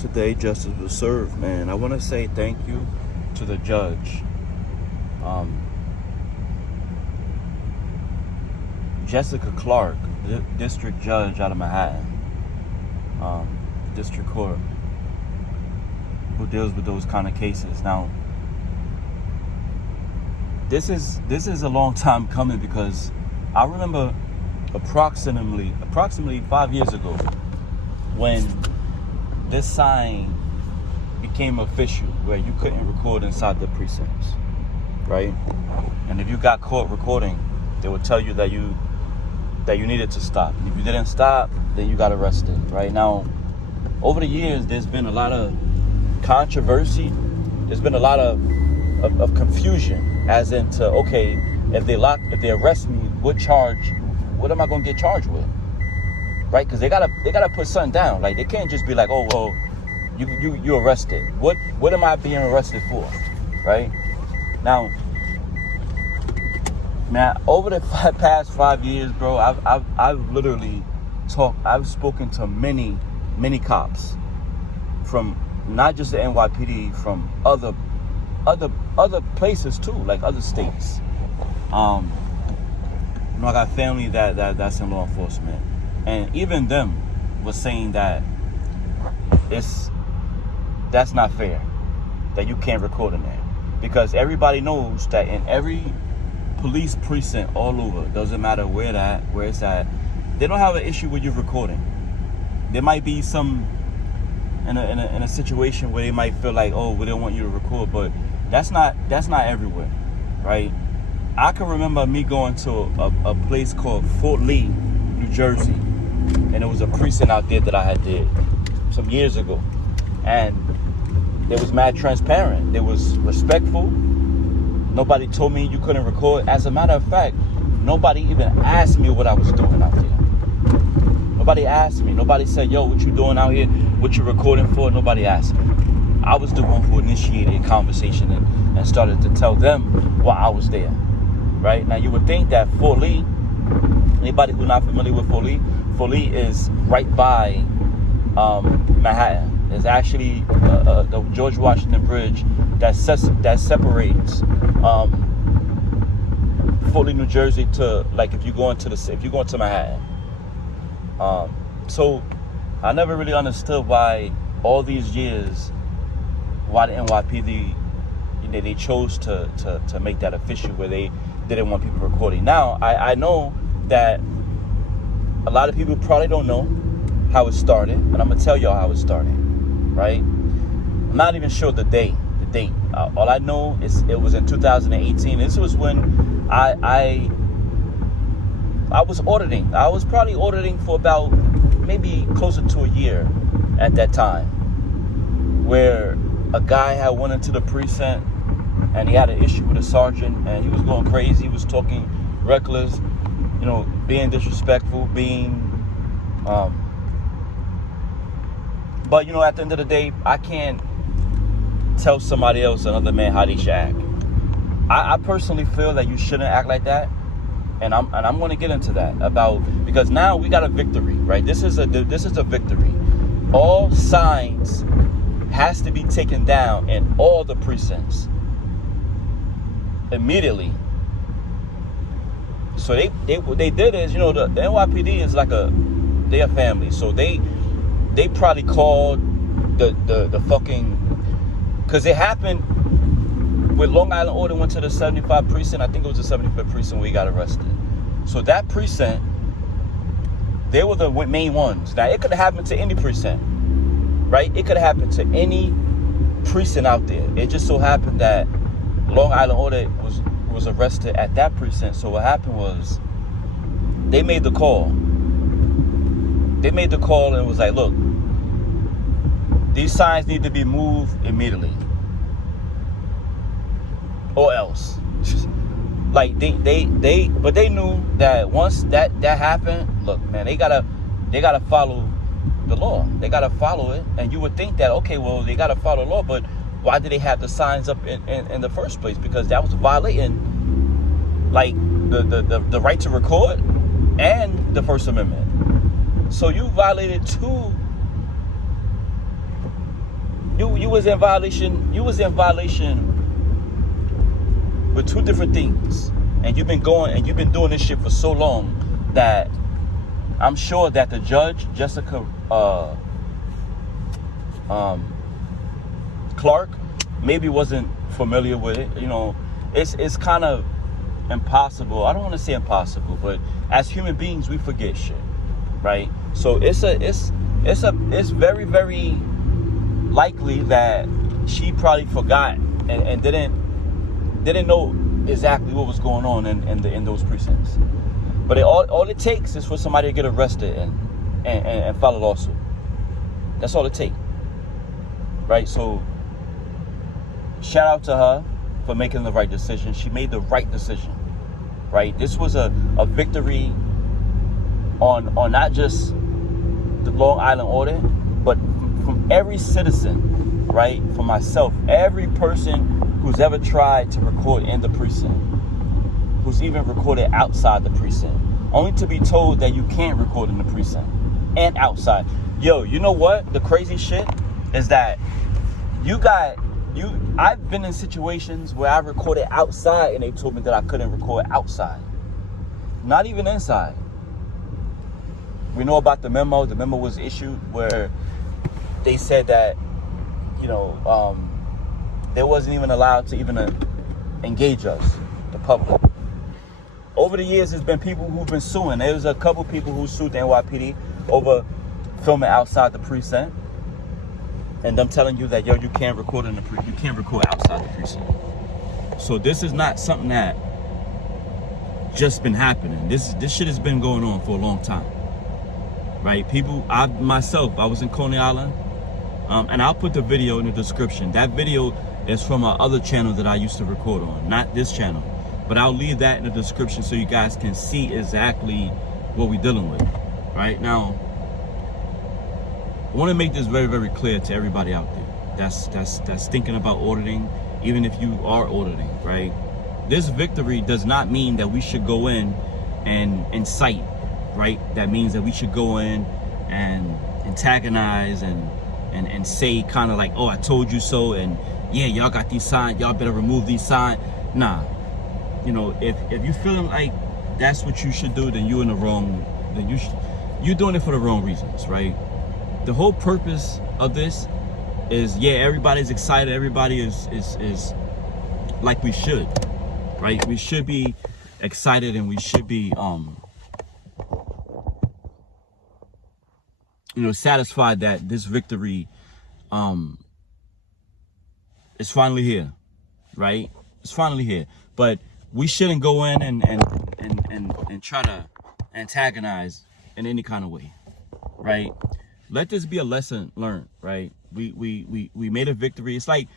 today justice was served, man. I want to say thank you to the judge. Jessica Clark, the district judge out of Manhattan, district court, who deals with those kind of cases. Now, this is a long time coming, because I remember approximately 5 years ago when this sign became official, where you couldn't record inside the precincts, right? And if you got caught recording, they would tell you that you needed to stop. If you didn't stop, then you got arrested. Right now, over the years, there's been a lot of controversy. There's been a lot of confusion, as into, okay, if they arrest me, what am I gonna get charged with? Right? Because they gotta put something down. Like, they can't just be like, oh well, you arrested. What am I being arrested for? Right? Now, man, over the past 5 years, bro, I've literally I've spoken to many cops from not just the NYPD, from other places too, like other states. I got family that's in law enforcement, and even them was saying that that's not fair, that you can't record in there, because everybody knows that in every police precinct all over, doesn't matter where it's at, they don't have an issue with you recording. There might be some in a situation where they might feel like, oh, we don't want you to record, but that's not everywhere, right? I can remember me going to a place called Fort Lee, New Jersey, and it was a precinct out there that I had did some years ago, and it was mad transparent. It was respectful. Nobody told me you couldn't record. As a matter of fact, nobody even asked me what I was doing out there. Nobody asked me. Nobody said, yo, what you doing out here? What you recording for? Nobody asked me. I was the one who initiated a conversation and started to tell them why I was there. Right? Now, you would think that Fort Lee, anybody who's not familiar with Fort Lee is right by Manhattan. There's actually the George Washington Bridge that separates Fort Lee, New Jersey to, like, if you're going to Manhattan. So I never really understood why all these years, why the NYPD, they chose to make that official, where they didn't want people recording. Now, I know that a lot of people probably don't know how it started, and I'm gonna tell y'all how it started, right? I'm not even sure the date. All I know is it was in 2018. This was when I was auditing. I was probably auditing for about maybe closer to a year at that time, where a guy had went into the precinct and he had an issue with a sergeant, and he was going crazy. He was talking reckless, being disrespectful, but at the end of the day, I can't tell somebody else, another man, how they should act. I personally feel that you shouldn't act like that, and I'm going to get into that because now we got a victory, right? This is a victory. All signs has to be taken down in all the precincts immediately. So what they did is, the NYPD is like they're a family, so they probably called the fucking, because it happened with Long Island Order went to the 75 precinct. I think it was the 75th precinct where he got arrested. So that precinct, they were the main ones. Now, it could have happened to any precinct, right? It could have happened to any precinct out there. It just so happened that Long Island Order was arrested at that precinct. So what happened was they made the call. They made the call and was like, look, these signs need to be moved immediately, or else. Like but they knew that once that happened, look, man, they gotta follow the law. They gotta follow it. And you would think that, okay, well, they gotta follow the law, but why did they have the signs up in the first place? Because that was violating, like, the right to record and the First Amendment. So you violated two you was in violation. You was in violation with two different things, and you've been doing this shit for so long that I'm sure that the judge, Jessica Clark, maybe wasn't familiar with it. You know, it's kind of impossible. I don't want to say impossible, but as human beings, we forget shit, right? So it's very, very likely that she probably forgot and didn't know exactly what was going on in those precincts. But all it takes is for somebody to get arrested and file a lawsuit. That's all it takes, right? So shout out to her for making the right decision. She made the right decision, right? This was a victory on not just the Long Island audit, but from every citizen, right? For myself, every person who's ever tried to record in the precinct, who's even recorded outside the precinct, only to be told that you can't record in the precinct and outside. Yo, you know what? The crazy shit is that I've been in situations where I recorded outside and they told me that I couldn't record outside. Not even inside. We know about the memo. The memo was issued where they said that, you know, they wasn't even allowed to even engage us, the public. Over the years, there's been people who've been suing. There was a couple people who sued the NYPD over filming outside the precinct. And them telling you that, yo, you can't record you can't record outside the precinct. So this is not something that just been happening. This shit has been going on for a long time, right? I was in Coney Island, and I'll put the video in the description. That video is from our other channel that I used to record on, not this channel, but I'll leave that in the description so you guys can see exactly what we're dealing with. Right now, I want to make this very, very clear to everybody out there that's thinking about auditing, even if you are auditing, right? This victory does not mean that we should go in and incite, right? That means that we should go in and antagonize and say kind of like, oh, I told you so, and yeah, y'all got these signs, y'all better remove these signs. Nah, you know, if you feeling like that's what you should do, then you're in the wrong, you're doing it for the wrong reasons, right? The whole purpose of this is, yeah, everybody's excited, everybody is like we should, right? We should be excited and we should be you know, satisfied that this victory is finally here, right? It's finally here. But we shouldn't go in and try to antagonize in any kind of way, right? Let this be a lesson learned, right? We made a victory. It's like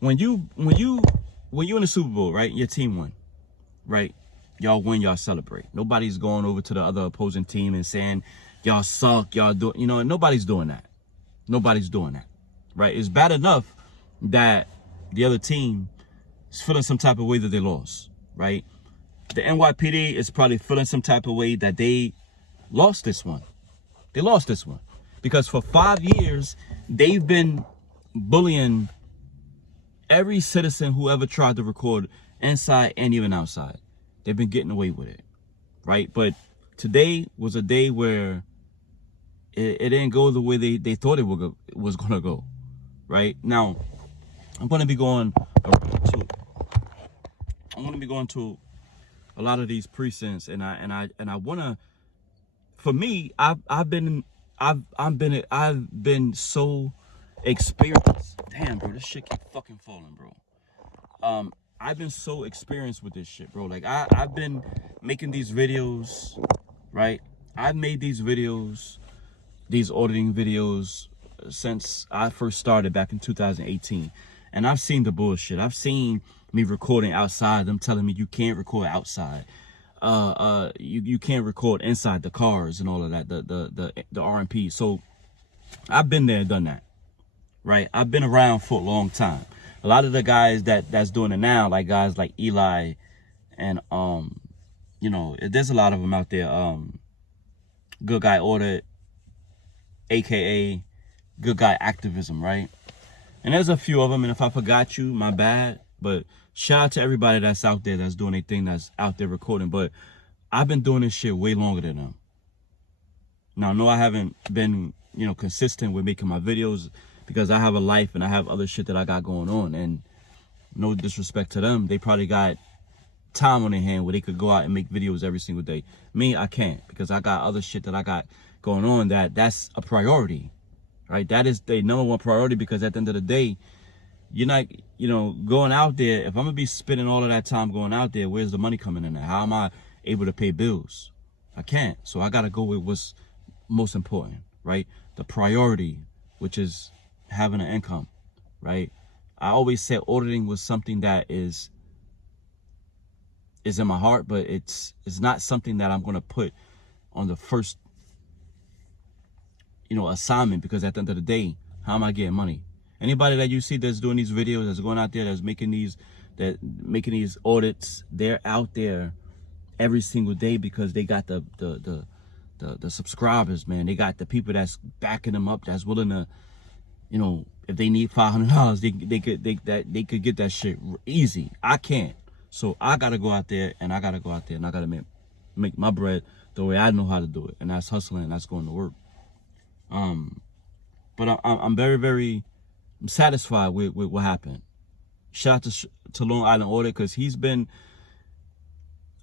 when you in the Super Bowl, right? Your team won, right? Y'all win, y'all celebrate. Nobody's going over to the other opposing team and saying y'all suck, y'all do, you know, nobody's doing that. Nobody's doing that, right? It's bad enough that the other team is feeling some type of way that they lost, right? The NYPD is probably feeling some type of way that they lost this one. They lost this one. Because for 5 years, they've been bullying every citizen who ever tried to record inside and even outside. They've been getting away with it, right? But today was a day where it didn't go the way they thought it was going to go, right? Now, I'm going to be going to a lot of these precincts, and I want to, for me, I've been so experienced. Damn, bro, this shit keep fucking falling, bro. I've been so experienced with this shit, bro. Like I've been making these videos, right? I've made these videos, these auditing videos since I first started back in 2018. And I've seen the bullshit. I've seen me recording outside, them telling me you can't record outside. You can't record inside the cars and all of that, the RMP. So I've been there, done that, right? I've been around for a long time. A lot of the guys that's doing it now, like guys like Eli and you know, there's a lot of them out there. Good Guy Audit, aka Good Guy Activism, right? And there's a few of them, and if I forgot you, my bad. But shout out to everybody that's out there that's doing their thing, that's out there recording. But I've been doing this shit way longer than them. Now, no, I haven't been, you know, consistent with making my videos because I have a life and I have other shit that I got going on. And no disrespect to them, they probably got time on their hand where they could go out and make videos every single day. Me, I can't, because I got other shit that I got going on that's a priority, right? That is the number one priority, because at the end of the day, you're not, you know, going out there. If I'm gonna be spending all of that time going out there, where's the money coming in at? How am I able to pay bills? I can't. So I gotta go with what's most important, right? The priority, which is having an income, right? I always said auditing was something that is in my heart, but it's not something that I'm gonna put on the first, you know, assignment, because at the end of the day, how am I getting money? Anybody that you see that's doing these videos, that's going out there, that's making these audits, they're out there every single day because they got the subscribers, man. They got the people that's backing them up, that's willing to, you know, if they need $500, they could get that shit easy. I can't. So I gotta go out there, and I gotta make my bread the way I know how to do it, and that's hustling, and that's going to work. But I'm very, very satisfied with what happened. Shout out to Long Island Audit, because he's been,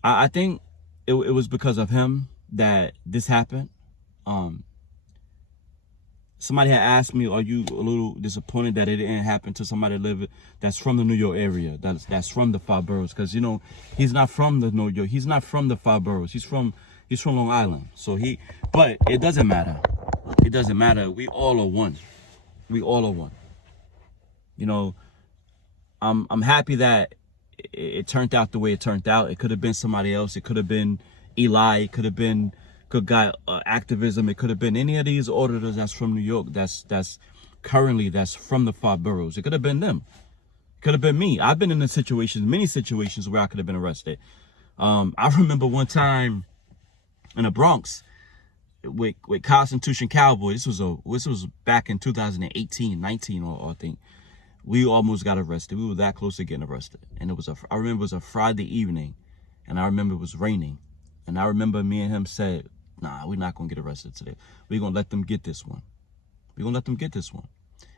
I think it was because of him that this happened. Somebody had asked me, are you a little disappointed that it didn't happen to somebody that's from the New York area, that's from the 5 boroughs? Because, you know, he's not from the New York, he's not from the 5 boroughs, he's from Long Island. So but it doesn't matter. It doesn't matter. We all are one. We all are one. You know, I'm happy that it turned out the way it turned out. It could have been somebody else. It could have been Eli. It could have been good guy activism. It could have been any of these auditors that's from New York. That's from the 5 boroughs. It could have been them. It could have been me. I've been in many situations where I could have been arrested. I remember one time in the Bronx with Constitution Cowboy. This was back in 2018, 19, or I think. We almost got arrested. We were that close to getting arrested. And I remember it was a Friday evening, and I remember it was raining. And I remember me and him said, nah, we're not going to get arrested today. We're going to let them get this one. We're going to let them get this one.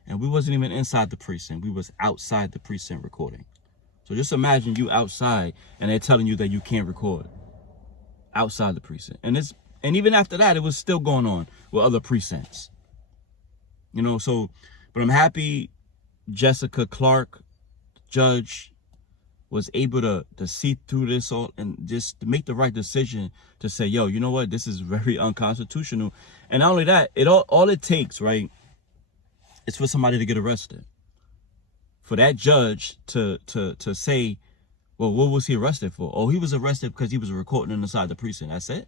And we wasn't even inside the precinct. We was outside the precinct recording. So just imagine you outside, and they're telling you that you can't record outside the precinct. And even after that, it was still going on with other precincts. You know, but I'm happy Jessica Clark, judge, was able to see through this all and just to make the right decision to say, yo, you know what, this is very unconstitutional. And not only that, all it takes, right, is for somebody to get arrested. For that judge to say, well, what was he arrested for? Oh, he was arrested because he was recording inside the precinct. That's it.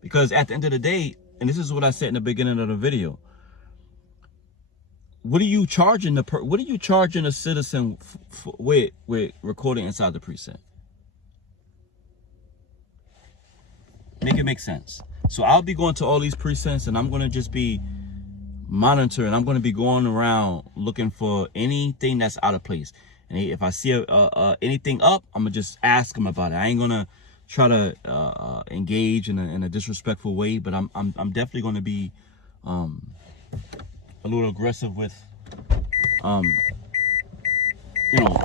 Because at the end of the day, and this is what I said in the beginning of the video, what are you charging a citizen with recording inside the precinct? Make it make sense. So I'll be going to all these precincts, and I'm going to just be monitoring. I'm going to be going around looking for anything that's out of place. And if I see anything up, I'm going to just ask them about it. I ain't going to try to engage in a disrespectful way, but I'm definitely going to be a little aggressive with you know,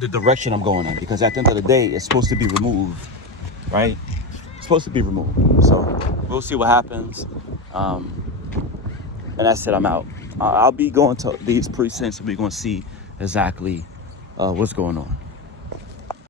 the direction I'm going in, because at the end of the day, it's supposed to be removed, right? It's supposed to be removed. So we'll see what happens. And that's it. I'm out. I'll be going to these precincts, and we're going to see exactly what's going on.